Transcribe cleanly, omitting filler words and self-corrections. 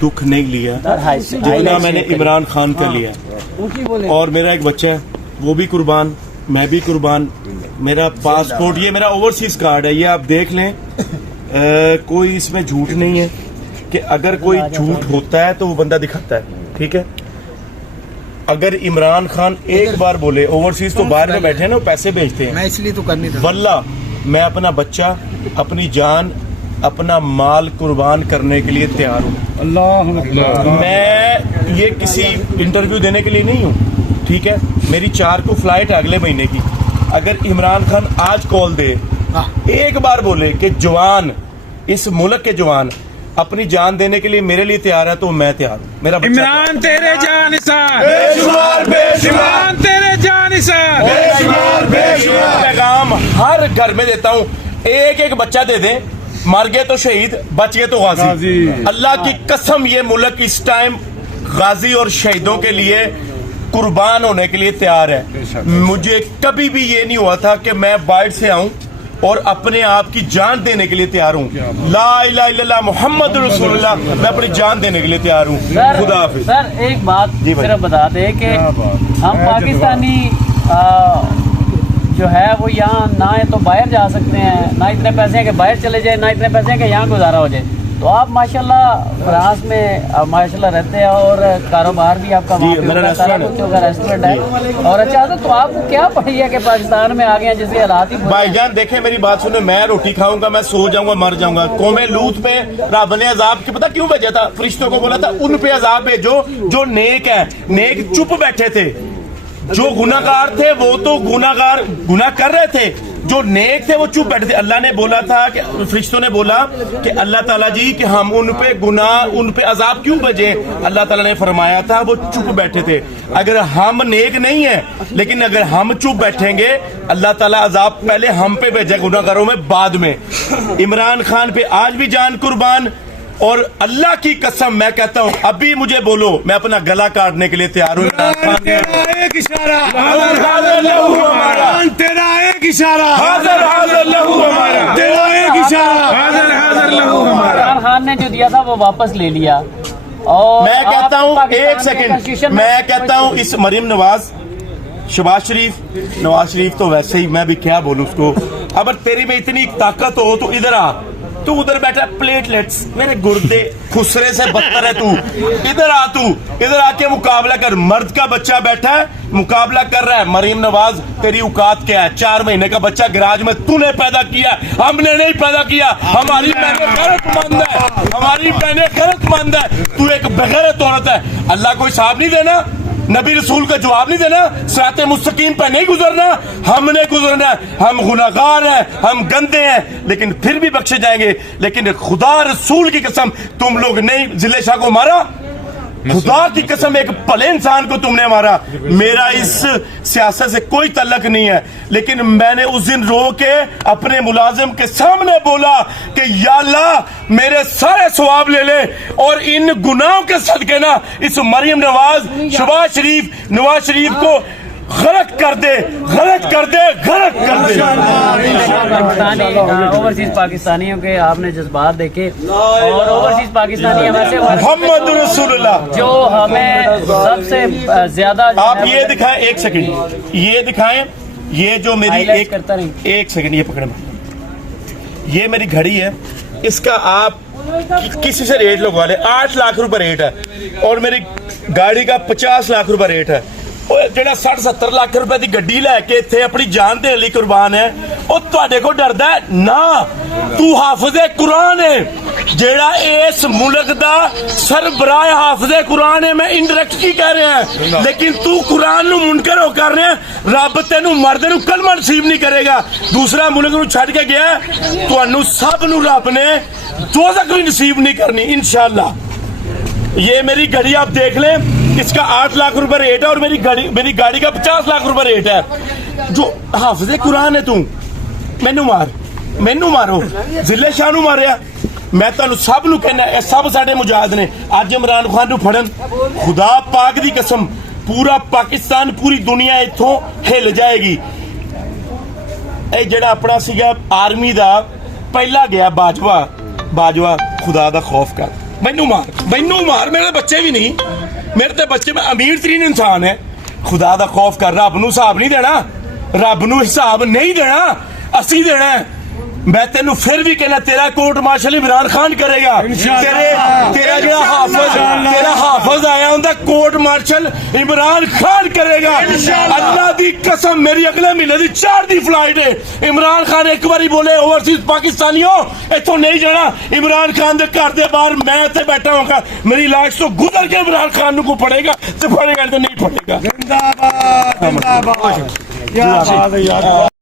दुख नहीं लिया जितना मैंने इमरान खान का लिया। और मेरा एक बच्चा है, वो भी कुर्बान, मैं भी कुर्बान। मेरा पासपोर्ट, ये मेरा ओवरसीज कार्ड है, ये आप देख लें। कोई इसमें झूठ नहीं है कि अगर कोई झूठ होता है तो वो बंदा दिखाता है, ठीक है। अगर इमरान खान एक बार बोले, ओवरसीज तो बाहर में बैठे हैं ना, वो पैसे भेजते हैं, मैं इसलिए तो करनी था। वल्ला मैं अपना बच्चा, अपनी जान, अपना माल कुर्बान करने के लिए तैयार हूँ। अल्लाह, मैं ये किसी इंटरव्यू देने के लिए नहीं हूँ, ठीक है। मेरी 4 को फ्लाइट है अगले महीने की। अगर इमरान खान आज कॉल दे, एक बार बोले कि जवान, इस मुल्क के जवान अपनी जान देने के लिए मेरे लिए तैयार है, तो मैं तैयार हूँ। मेरा इमरान तेरे जानिसार, इमरान तेरे जानिसार, पैगाम हर घर में देता हूँ। एक एक बच्चा दे दे, मर गए तो शहीद, बच गए तो गाजी। अल्लाह की कसम, ये मुल्क इस टाइम गाजी और शहीदों के लिए कुर्बान होने के लिए तैयार है। मुझे कभी भी ये नहीं हुआ था कि मैं बाहर से आऊं और अपने आप की जान देने के लिए तैयार हूँ। ला इलाहा इल्लल्लाह मुहम्मद रसूलुल्लाह, मैं अपनी जान देने के लिए तैयार हूँ। खुदा हाफिज। सर एक बात सिर्फ बता दें कि हम पाकिस्तानी जो है वो यहाँ ना है तो बाहर जा सकते हैं, ना इतने पैसे हैं कि बाहर चले जाए, ना इतने पैसे हैं कि यहाँ गुजारा हो जाए। तो आप माशाल्लाह फ्रांस में माशाल्लाह रहते हैं और कारोबार भी आपका रेस्टोरेंट है और अच्छा। तो आपको क्या पड़ी है कि पाकिस्तान में आ गए हैं, जैसे हालात ही। भाईजान देखे मेरी बात सुने, मैं रोटी खाऊंगा, मैं सो जाऊंगा, मर जाऊंगा। कौमे लूत पे रब ने अजाब की पता क्यों भेजा था? फरिश्तों को बोला था उन पे अजाब भेजो जो नेक है। नेक चुप बैठे थे, जो गुनाहगार थे वो तो गुनाह कर रहे थे, जो नेक थे वो चुप बैठे थे। अल्लाह ने बोला था कि फरिश्तों ने बोला कि अल्लाह ताला जी कि हम उन पे अजाब क्यों भेजे? अल्लाह ताला ने फरमाया था वो चुप बैठे थे। अगर हम नेक नहीं है, लेकिन अगर हम चुप बैठेंगे, अल्लाह ताला अजाब पहले हम पे भेजे, गुनाहगारों में बाद में। इमरान खान पे आज भी जान कुर्बान, और अल्लाह की कसम मैं कहता हूँ, अभी मुझे बोलो, मैं अपना गला काटने के लिए तैयार हूँ। तेरा एक इशारा, तेरा एक इशारा, इमरान खान ने जो दिया था वो वापस ले लिया। और मैं कहता हूँ, एक सेकंड, मैं कहता हूँ इस मरीम नवाज, शहबाज शरीफ, नवाज शरीफ तो वैसे ही, मैं भी क्या बोलूं उसको। अगर तेरी में इतनी ताकत हो तो इधर आ, तू उधर बैठा प्लेटलेट्स, मेरे गुर्दे खुसरे से बदतर है तू। इधर आ, तू इधर आके मुकाबला कर। मर्द का बच्चा बैठा है, मुकाबला कर रहा है। मरीम नवाज तेरी औकात क्या है? 4 महीने का बच्चा गैराज में तूने पैदा किया, हमने नहीं पैदा किया। हमारी बहनें गैरतमंद है, हमारी बहनें गैरतमंद है। तू एक बेगैरत औरत है। अल्लाह को हिसाब नहीं देना, नबी रसूल का जवाब नहीं देना, सिराते मुस्तकीम पे नहीं गुजरना, हमने गुजरना। हम गुनाहगार हैं, हम गंदे हैं, लेकिन फिर भी बख्शे जाएंगे। लेकिन खुदा रसूल की कसम, तुम लोग नहीं जिले शाह को मारा, खुदा की कसम एक भले इंसान को तुमने मारा। मेरा इस सियासत से कोई तल्लक नहीं है, लेकिन मैंने उस दिन रो के अपने मुलाजिम के सामने बोला कि या अल्लाह मेरे सारे सवाब ले ले, और इन गुनाहों के सदके ना इस मरियम नवाज, शहबाज शरीफ, नवाज शरीफ को गलत कर दे, गलत कर दे, गलत कर दे। ओवरसीज पाकिस्तानियों के आपने जज्बात देखे, और ओवरसीज पाकिस्तानी वैसे मोहम्मद रसूलुल्लाह जो हमें सबसे ज्यादा। आप ये दिखाएं, एक सेकंड ये दिखाएं, ये जो मेरी एक सेकंड ये पकड़ना, ये मेरी घड़ी है, इसका आप किसी से रेट लगवा ले, 8 लाख रुपए रेट है, और मेरी गाड़ी का 50 लाख रुपए रेट है। ਜਿਹੜਾ 60-70 ਲੱਖ ਰੁਪਏ ਦੀ ਗੱਡੀ ਲੈ ਕੇ ਇੱਥੇ ਆਪਣੀ ਜਾਨ ਦੇਣ ਲਈ ਕੁਰਬਾਨ ਹੈ, ਉਹ ਤੁਹਾਡੇ ਕੋਲ ਡਰਦਾ ਨਾ? ਤੂੰ ਹਾਫਿਜ਼ੇ ਕੁਰਾਨ ਹੈ, ਜਿਹੜਾ ਇਸ ਮੁਲਕ ਦਾ ਸਰਬਰਾਹ ਹਾਫਿਜ਼ੇ ਕੁਰਾਨ ਹੈ। ਮੈਂ ਇਨਡਾਇਰੈਕਟ ਕੀ ਕਹਿ ਰਿਹਾ, ਲੇਕਿਨ ਤੂੰ ਕੁਰਾਨ ਨੂੰ ਮੁਨਕਰ ਹੋ ਕਰ ਰਿਹਾ। ਰੱਬ ਤੈਨੂੰ ਮਰਦੇ ਨੂੰ ਕਲਮਾ ਨਸੀਬ ਨਹੀਂ ਕਰੇਗਾ। ਦੂਸਰਾ ਮੁਲਕ ਨੂੰ ਛੱਡ ਕੇ ਗਿਆ, ਤੁਹਾਨੂੰ ਸਭ ਨੂੰ ਰੱਬ ਨੇ ਦੋਜ਼ਖ ਵੀ ਨਸੀਬ नहीं करनी इंशाअल्लाह। ये मेरी घड़ी आप देख लें, इसका 8 लाख रुपए रेट है, और मेरी गाड़ी का 50 लाख रुपए रेट है। जो हाफिज़े कुरान है, तू मैनू मारो, जिले शाह नू मारिया। मैं तुहानू सब नू कहना, ये सब साडे मुजाहिद ने। अज इमरान खान नू फड़न, खुदा पाक दी कसम पूरा पाकिस्तान, पूरी दुनिया इत्थों हिल जाएगी। ये जिहड़ा अपना सीगा आर्मी दा पहला गया बाजवा, खुदा दा खौफ कर। ਮੈਨੂੰ ਮਾਰ ਮੇਰੇ ਬੱਚੇ ਵੀ ਨਹੀਂ ਮੇਰੇ ਤੇ ਬੱਚੇ ਮੈਂ ਅਮੀਰ ਤਰੀਨ ਇਨਸਾਨ ਹੈ ਖੁਦਾ ਦਾ ਖੌਫ ਕਰ ਰੱਬ ਨੂੰ ਹਿਸਾਬ ਨਹੀਂ ਦੇਣਾ ਰੱਬ ਨੂੰ ਹਿਸਾਬ ਨਹੀਂ ਦੇਣਾ ਅਸੀਂ ਦੇਣਾ ਹੈ। मैं तेन फिर भी कहना तेरा कोर्ट मार्शल इमरान खान करेगा तेरा जो हाफज आया उनका कोर्ट मार्शल इमरान खान करेगा अल्लाह दी कसम मेरी अगले महीने की 4 दी फ्लाइट है इमरान खान एक बारी बोले ओवरसीज पाकिस्तानियों इथों नहीं जाना इमरान खान के घर के बाहर मैं इत्थे बैठा होगा मेरी लाश तो गुजर के इमरान खान को पड़ेगा तो पड़ेगा तो नहीं पड़ेगा जिंदाबाद जिंदाबाद क्या बात है यार